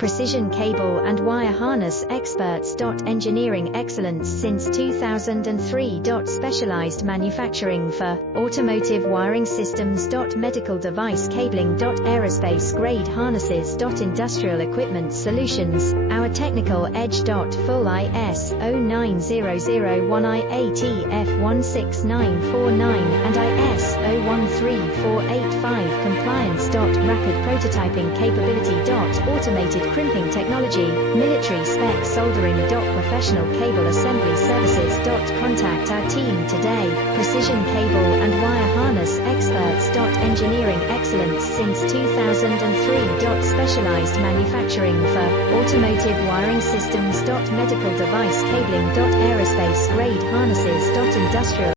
Precision cable and wire harness experts. Engineering excellence since 2003. Specialized manufacturing for automotive wiring systems. Medical device cabling. Aerospace grade harnesses. Industrial equipment solutions. Our technical edge. Full ISO 9001 IATF 16949 and ISO 13485 compliance. Rapid prototyping capability. Automated crimping technology, military spec soldering. Professional cable assembly services. Contact our team today. Precision cable and wire harness experts. Engineering excellence since 2003. Specialized manufacturing for automotive wiring systems. Medical device cabling. Aerospace grade harnesses. Industrial